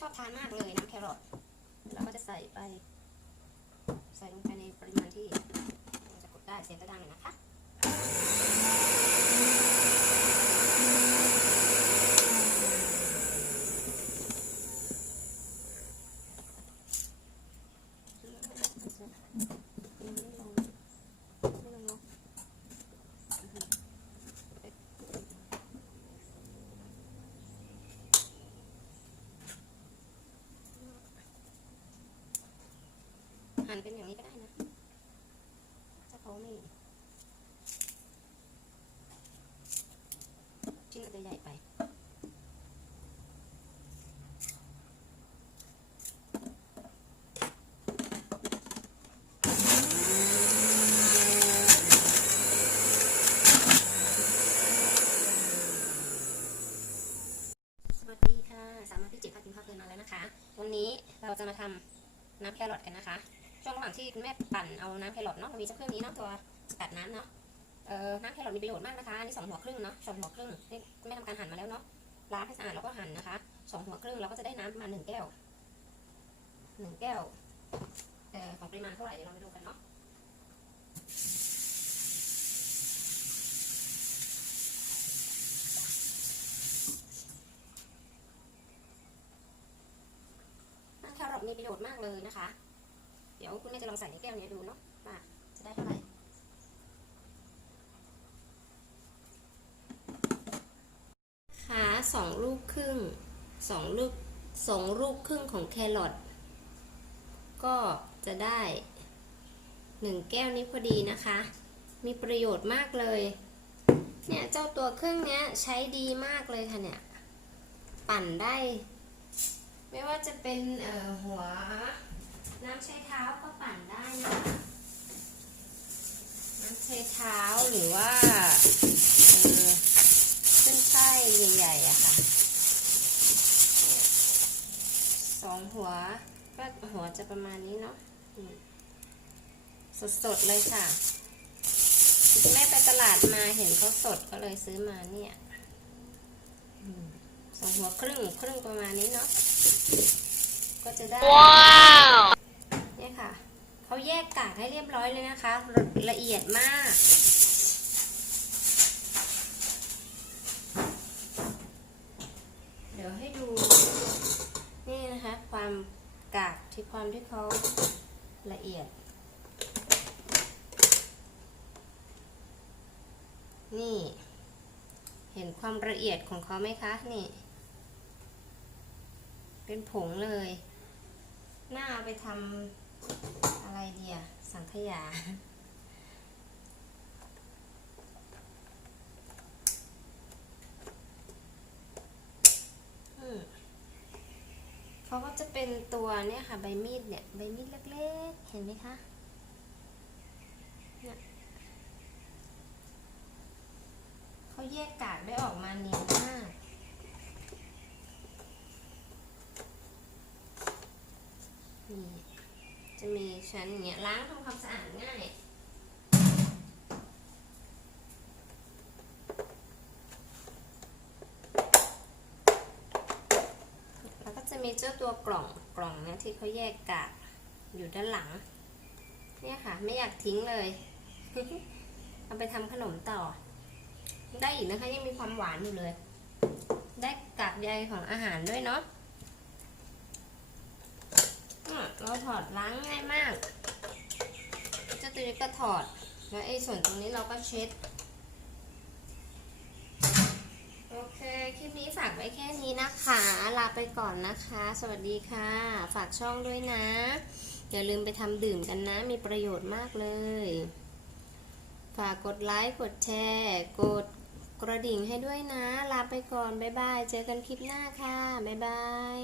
ชอบทานมากเลยน้ำแครอทเราก็จะใส่ไป ใส่ลงไปในปริมาณที่เราจะกดได้เสียงก็ดังเลยนะคะ ไม่ลงไม่ลงเนอะ หั่นเป็นอย่างนี้ก็ได้นะถ้าเขาไม่ชิ้นอาจจะใหญ่ไปสวัสดีค่ะสามารถพี่จิตพักกินข้าวเพลินมาแล้วนะคะ วันนี้เราจะมาทำน้ำแครอทกันนะคะ ช่วงระหว่างที่แม่ปั่นเอาน้ำแครอทเนาะเรามีเจ้าเครื่องนี้เนาะตัวสกัดน้ำเนาะเอ่อน้ำแครอทมีประโยชน์มากนะคะอันนี่สองหัวครึ่งเนาะสองหัวครึ่งนี่แม่ทำการหั่นมาแล้วเนาะล้างให้สะอาดแล้วก็หั่นนะคะสองหัวครึ่งเราก็จะได้น้ำประมาณหนึ่งแก้วหนึ่งแก้วเอ่อของปริมาณเท่าไหร่เดี๋ยวเราไปดูกันเนาะน้ำแครอทมีประโยชน์มากเลยนะคะ ดี๋ยวคุณแม่จะลองใส่ในแก้วนี้ดูเนาะว่าจะได้เท่าไหร่ขาสองลูกครึ่งสองลูกสองลูกครึ่งของแครอทก็จะได้หนึ่งแก้วนี้พอดีนะคะ มีประโยชน์มากเลย เนี่ยเจ้าตัวเครื่องเนี้ยใช้ดีมากเลยค่ะเนี่ย ปั่นได้ ไม่ว่าจะเป็นหัว น้ำใช้เท้าก็ปั่นได้นะคะน้ำใช้เท้าหรือว่าเออเส้นไส้ใหญ่ๆอะค่ะสองหัวก็หัวจะประมาณนี้เนาะสดๆเลยค่ะแม่ไปตลาดมาเห็นเขาสดก็เลยซื้อมาเนี่ยสองหัวครึ่งครึ่งประมาณนี้เนาะก็จะได้ากให้เรียบร้อยเลยนะคะ ละเอียดมาก เดี๋ยวให้ดู นี่นะคะ ความกากที่ความที่เขาละเอียด นี่ เห็นความละเอียดของเขาไหมคะ นี่ เป็นผงเลย หน้าเอาไปทำ อะไรเดียสังขยา เขาก็จะเป็นตัวเนี่ยค่ะ ใบมีดเนี่ย ใบมีดเล็กๆ เห็นไหมคะเนี่ยเขาแยกกากได้ออกมาเนียนมากนี่ จะมีชั้นอย่างเงี้ยล้างทำความสะอาดง่ายแล้วก็จะมีเจ้าตัวกล่องกล่องนะที่เขาแยกกากอยู่ด้านหลัง เนี่ยค่ะ ไม่อยากทิ้งเลย เอาไปทำขนมต่อ ได้อีกนะคะ ยังมีความหวานอยู่เลย ได้กากใยของอาหารด้วยเนาะ เราถอดล้างง่ายมากเจ้าตัวนี้ก็ถอด แล้วไอ้ส่วนตรงนี้เราก็เช็ด โอเค คลิปนี้ฝากไว้แค่นี้นะคะ ลาไปก่อนนะคะ สวัสดีค่ะ ฝากช่องด้วยนะ อย่าลืมไปทำดื่มกันนะ มีประโยชน์มากเลย ฝากกดไลค์ กดแชร์ กดกระดิ่งให้ด้วยนะ ลาไปก่อน บ๊ายบาย เจอกันคลิปหน้าค่ะ บ๊ายบาย